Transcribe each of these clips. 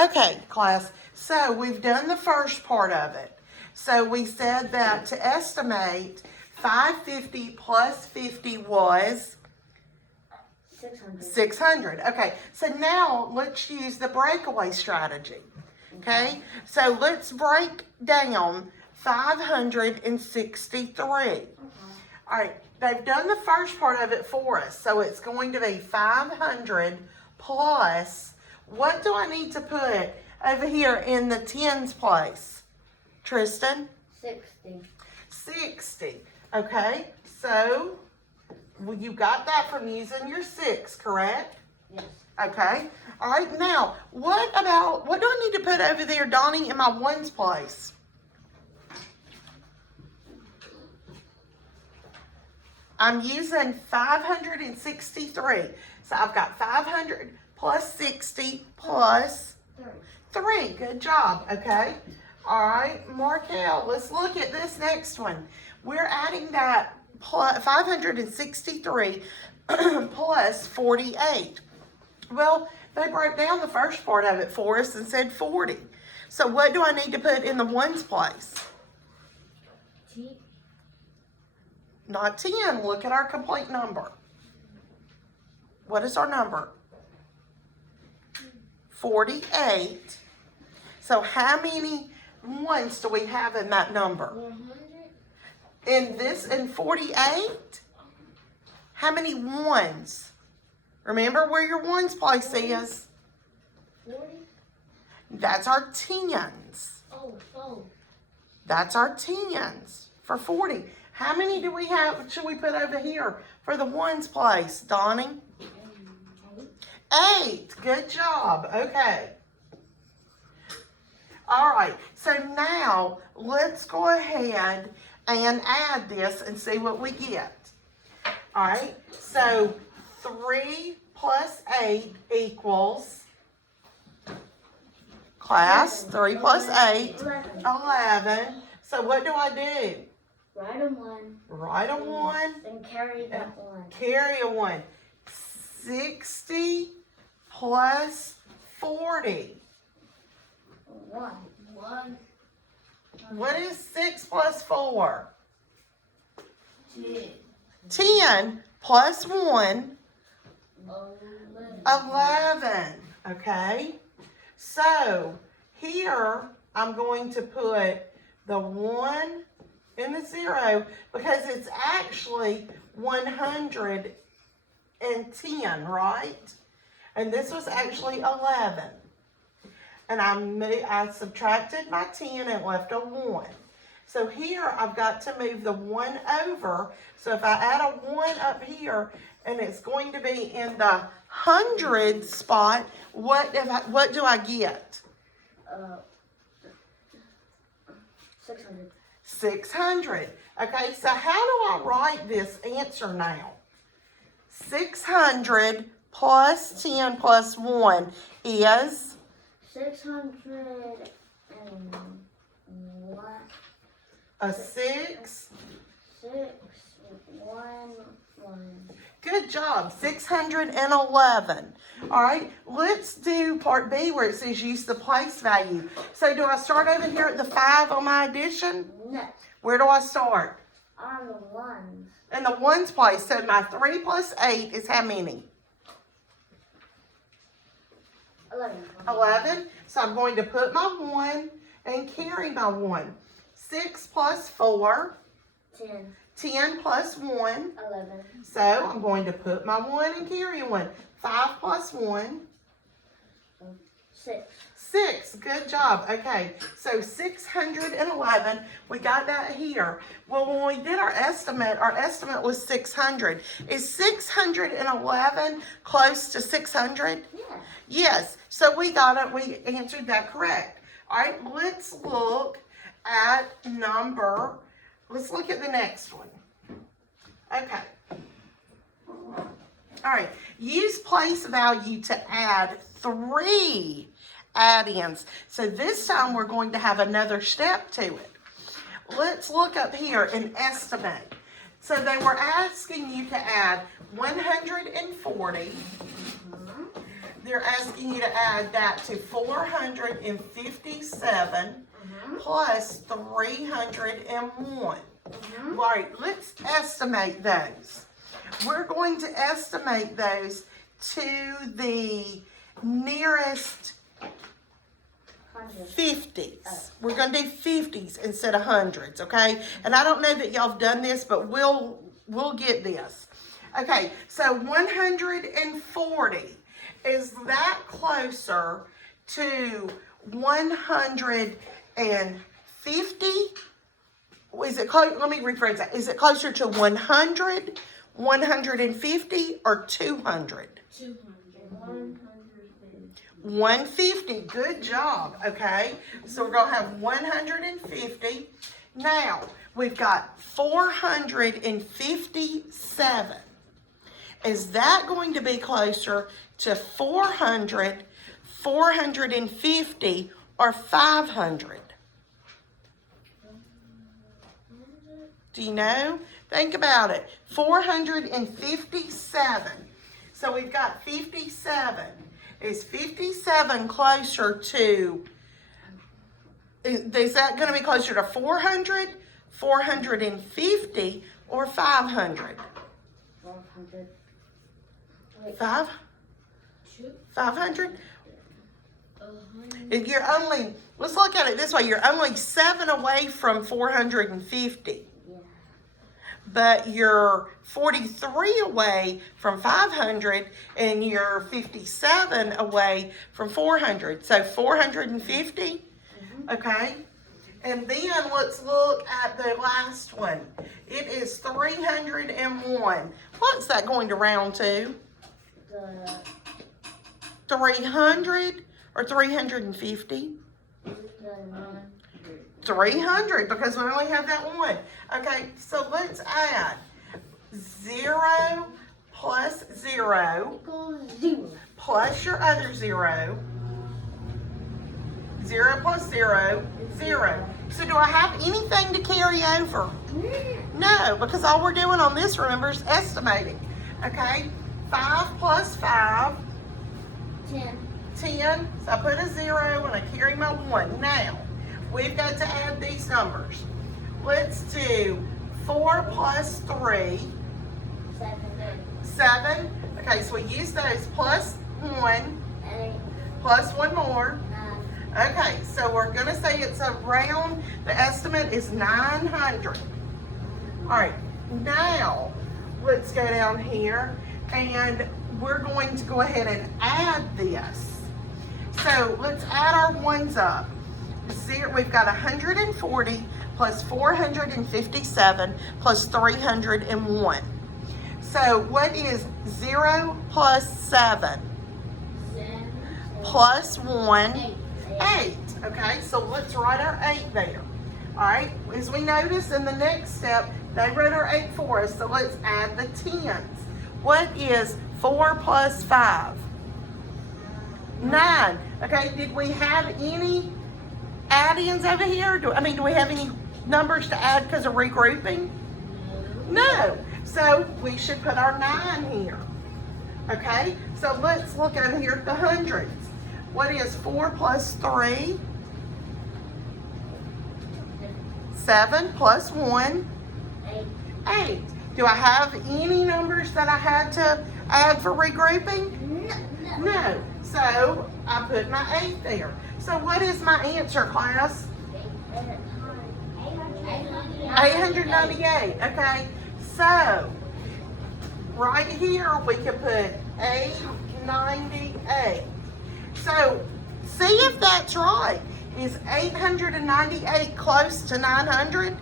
Okay, class. So we've done the first part of it. So we said that to estimate 550 plus 50 was 600. 600. Okay, so now let's use the breakaway strategy. Okay, so let's break down 563. All right, they've done the first part of it for us. So it's going to be 500 plus, what do I need to put over here in the tens place? Tristan? 60. 60. Okay, so well, you got that from using your 6, correct? Yes. Okay. All right, now, what do I need to put over there, Donnie, in my ones place? I'm using 563. So I've got 500 plus 60 plus 3. Good job, okay? All right, Markel, let's look at this next one. We're adding that 563 plus 48. Well, they broke down the first part of it for us and said 40. So what do I need to put in the ones place? T. Not 10. Look at our complete number. What is our number? 48. So how many ones do we have in that number? 100. In 48? How many ones? Remember where your ones place is? 40. That's our tens. Oh. That's our tens for 40. How many do we have, should we put over here for the ones place, Donnie? 8. Good job. Okay. All right. So now let's go ahead and add this and see what we get. All right. So 3 plus 8 equals, class, 3 plus 8, 11. So what do I do? Write a 1. Write a 1. And carry that 1. Carry a 1. 60 plus 40. 1. What is 6 plus 4? 2. 10 plus 1, 11. 11. Okay? So here I'm going to put the 1 and the 0 because it's actually 110, right? And this was actually 11. And I subtracted my 10 and left a 1. So here I've got to move the 1 over. So if I add a 1 up here and it's going to be in the 100 spot, what do I get? 600. 600. Okay, so how do I write this answer now? 600 plus 10 plus 1 is? 601. A 6. 611. Good job, 611. All right, let's do part B where it says use the place value. So do I start over here at the 5 on my addition? No. Where do I start? On the ones. In the ones place. So my 3 plus 8 is how many? 11. 11. So I'm going to put my 1 and carry my 1. 6 plus 4. 10. 10 plus 1. 11. So I'm going to put my 1 and carry a 1. 5 plus 1. 6. 6. Good job. Okay, so 611. We got that here. Well, when we did our estimate was 600. Is 611 close to 600? Yeah. Yes. So we got it. We answered that correct. All right, let's look at let's look at the next one. Okay. All right, use place value to add 3 add-ins. So this time we're going to have another step to it. Let's look up here and estimate. So they were asking you to add 140 they're asking you to add that to 457 plus 301. All right, let's estimate those. We're going to estimate those to the nearest 50s. We're going to do 50s instead of hundreds, okay? And I don't know that y'all have done this, but we'll get this. Okay, so 140, is that closer to 150? Is it close? Let me rephrase that. Is it closer to 100, 150, or 200? 150. Good job. Okay, so we're gonna have 150. Now we've got 457. Is that going to be closer to 400, 450, or 500? Do you know? Think about it. 457. So we've got 57. Is 57 closer to, is that going to be closer to 400, 450, or 500? 400. 500? You're only, let's look at it this way. You're only 7 away from 450. Yeah. But you're 43 away from 500, and you're 57 away from 400. So 450, okay? And then let's look at the last one. It is 301. What's that going to round to? 300 or 350? 300, because we only have that one. Okay, so let's add 0 plus 0 plus your other 0. 0 plus 0, 0. So do I have anything to carry over? No, because all we're doing on this, remember, is estimating. Okay, 5 plus 5. 10. So I put a 0 and I carry my 1. Now, we've got to add these numbers. Let's do 4 plus 3. 7. Okay, so we use those plus 1. Plus 1 more. Okay, so we're going to say it's around, the estimate is 900. All right, now let's go down here and we're going to go ahead and add this. So let's add our ones up. We've got 140 plus 457 plus 301. So what is 0 plus 7 plus 1? 8. Okay, so let's write our 8 there. All right, as we notice in the next step, they wrote our 8 for us, so let's add the 10s. What is 4 plus 5? 9. Okay, did we have any add-ins over here? Do we have any numbers to add because of regrouping? No. So we should put our 9 here. Okay, so let's look over here at the hundreds. What is 4 plus 3? 7 plus 1? 8. Do I have any numbers that I had to add for regrouping? No. So I put my 8 there. So what is my answer, class? 898. Okay. So right here we can put 898. So see if that's right. Is 898 close to 900?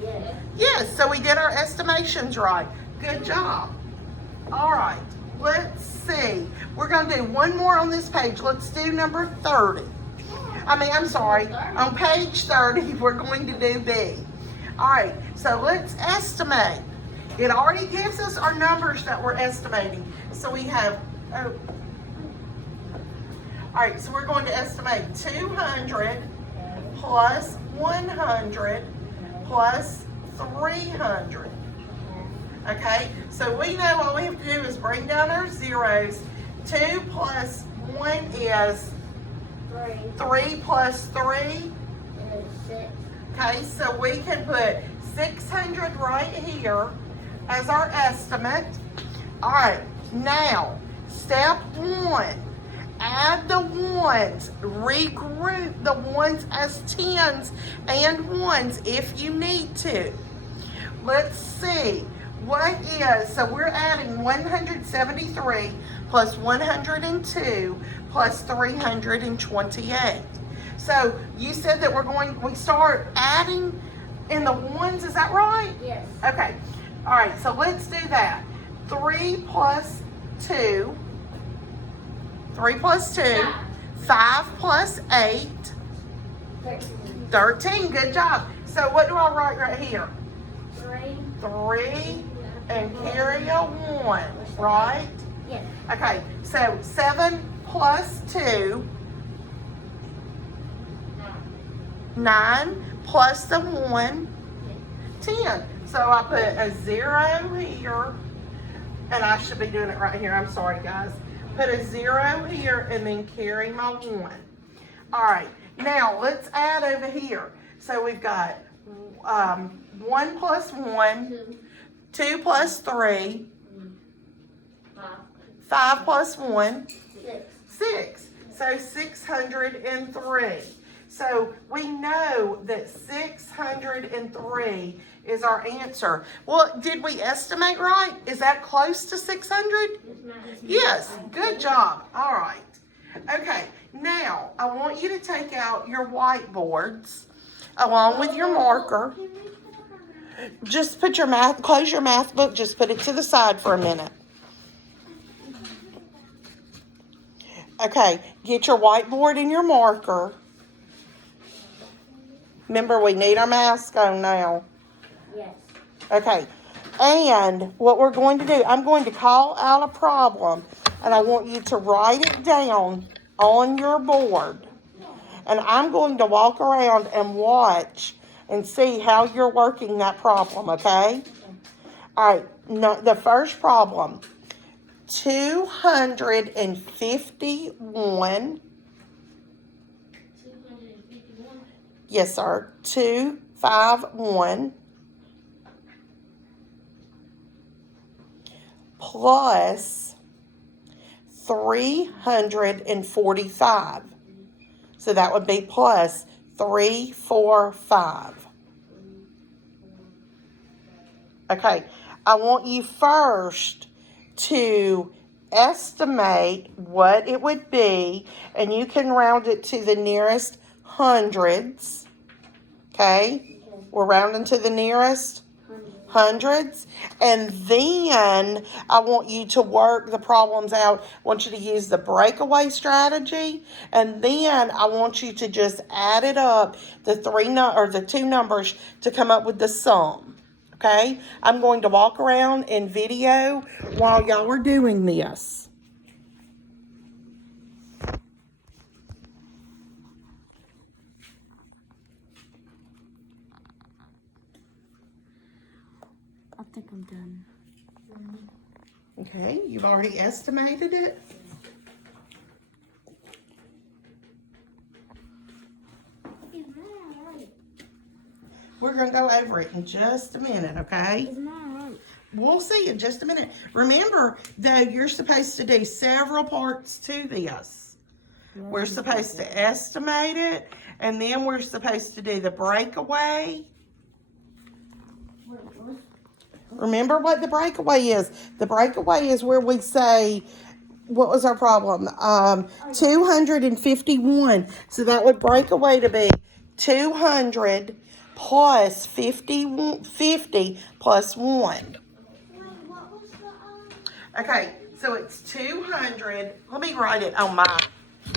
Yes. Yes, so we did our estimations right. Good job. All right, let's see. We're going to do one more on this page. Let's do number 30. I'm sorry. On page 30, we're going to do B. All right, so let's estimate. It already gives us our numbers that we're estimating. So we have, all right, so we're going to estimate 200 plus 100 plus 300. Okay, so we know all we have to do is bring down our zeros. 2 plus one is 3 plus 3. And 6. Okay, so we can put 600 right here as our estimate. All right, now, step 1. Add the ones, regroup the ones as 10s and 1s if you need to. Let's see, what is, so we're adding 173 plus 102 plus 328. So you said that we start adding in the ones, is that right? Yes. Okay, all right, so let's do that. 3 plus 2. 3 plus 2, 5 plus 8, 13, good job. So what do I write right here? 3 and carry a 1, right? Yes. Okay, so 7 plus 2, 9 plus the 1, 10. So I put a 0 here, and I should be doing it right here, I'm sorry guys. Put a 0 here and then carry my 1. All right, now let's add over here. So we've got 1 plus 1, 2 plus 3, 5 plus 1, 6. So 603. So we know that 603 is our answer. Well, did we estimate right? Is that close to 600? Yes, good job. All right. Okay, now I want you to take out your whiteboards along with your marker. Just put your close your math book, just put it to the side for a minute. Okay, get your whiteboard and your marker. Remember, we need our mask on now. Yes. Okay, and what we're going to do, I'm going to call out a problem, and I want you to write it down on your board. And I'm going to walk around and watch and see how you're working that problem, okay? All right, the first problem, 251. 251. Yes, sir, 251 plus 345. So that would be plus 345. Okay, I want you first to estimate what it would be, and you can round it to the nearest hundreds. Okay, we're rounding to the nearest hundreds, and then I want you to work the problems out. I want you to use the breakaway strategy, and then I want you to just add it up, the two numbers, to come up with the sum. Okay, I'm going to walk around and video while y'all are doing this. I think I'm done. Okay, you've already estimated it. We're going to go over it in just a minute, okay? We'll see in just a minute. Remember, though, you're supposed to do several parts to this. We're supposed to estimate it, and then we're supposed to do the breakaway. Remember what the breakaway is. The breakaway is where we say, what was our problem? 251. So that would break away to be 200 plus 50 plus 1. Okay, so it's 200. Let me write it on my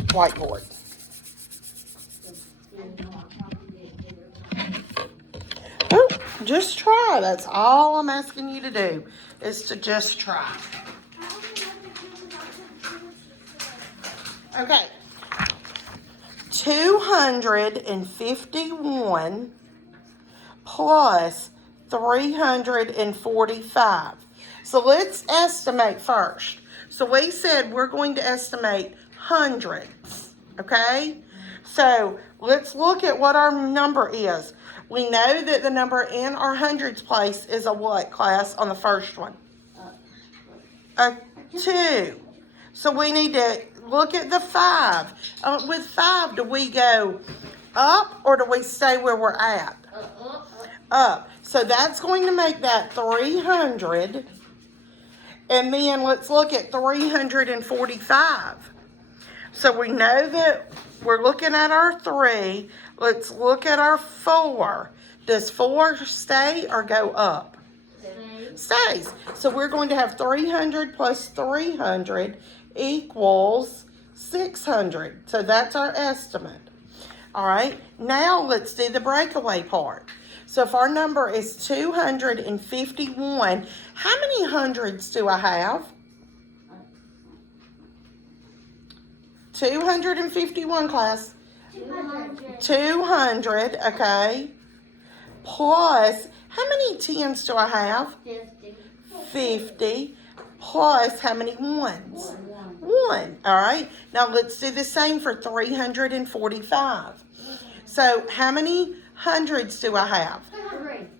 whiteboard. Oh, just try. That's all I'm asking you to do, is to just try. Okay. 251 plus 345. So let's estimate first. So we said we're going to estimate hundreds, okay? So let's look at what our number is. We know that the number in our hundreds place is a what, class, on the first one? A 2. So we need to look at the 5. With 5, do we go up or do we stay where we're at? Up. So that's going to make that 300. And then let's look at 345. So we know that we're looking at our 3. Let's look at our 4. Does 4 stay or go up? Stays. So we're going to have 300 plus 300 equals 600. So that's our estimate. All right. Now let's do the breakaway part. So if our number is 251, how many hundreds do I have? 251, class. 200, okay. Plus, how many 10s do I have? 50. Plus, how many 1s? 1. All right. Now, let's do the same for 345. So, how many hundreds do I have?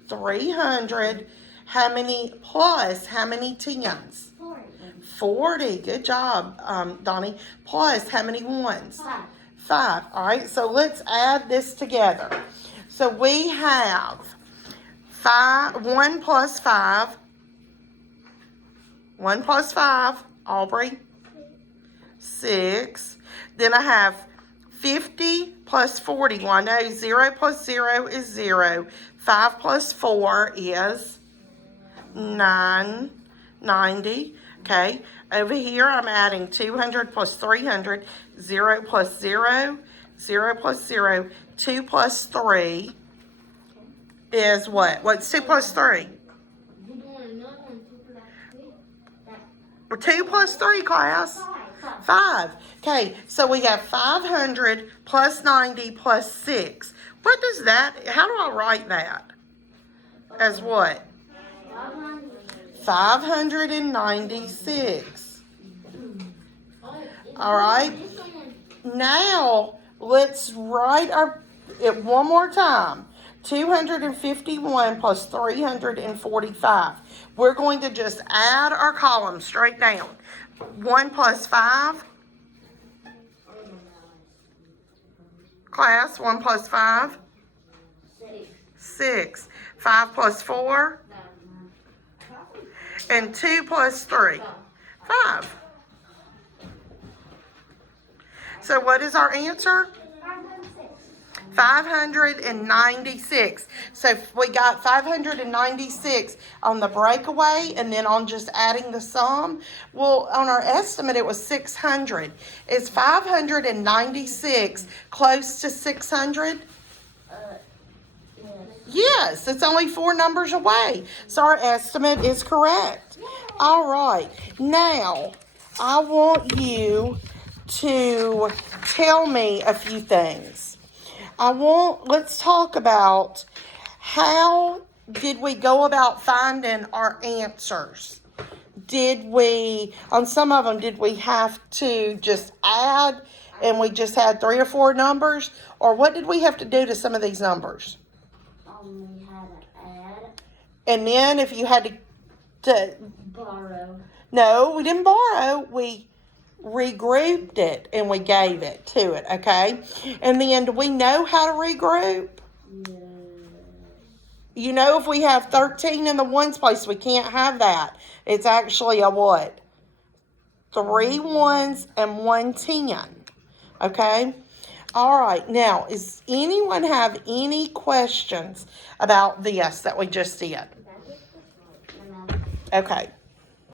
300. How many plus, how many 10s? 40. Good job, Donnie. Plus, how many 1s? 5. All right, so let's add this together. So we have 1 plus 5. 1 plus 5, Aubrey. 6. Then I have 50 plus 40. Well, I know 0 plus 0 is 0. 5 plus 4 is 90. Okay, over here I'm adding 200 plus 300, 0 plus 0, 0 plus 0, 2 plus 3 is what? What's 2 plus 3? 2 plus 3, class? 5. Okay, so we have 500 plus 90 plus 6. What does that, how do I write that? As what? 596. All right. Now, let's write it one more time. 251 plus 345. We're going to just add our columns straight down. 1 plus 5. Class, 1 plus 5. 6. 5 plus 4. And 2 plus 3. 5. So what is our answer? 596. So we got 596 on the breakaway and then on just adding the sum. Well, on our estimate, it was 600. Is 596 close to 600? Yes, it's only 4 numbers away. So our estimate is correct. All right. Now, I want you to tell me a few things. Let's talk about how did we go about finding our answers? On some of them, did we have to just add and we just had 3 or 4 numbers? Or what did we have to do to some of these numbers? We had to add. And then if you had to Borrow. No, we didn't borrow. We regrouped it and we gave it to it, okay? And then do we know how to regroup? Yeah. You know, if we have 13 in the ones place, we can't have that. It's actually a what? 3 1s and 1 10, okay? All right, now, does anyone have any questions about this that we just did? Okay.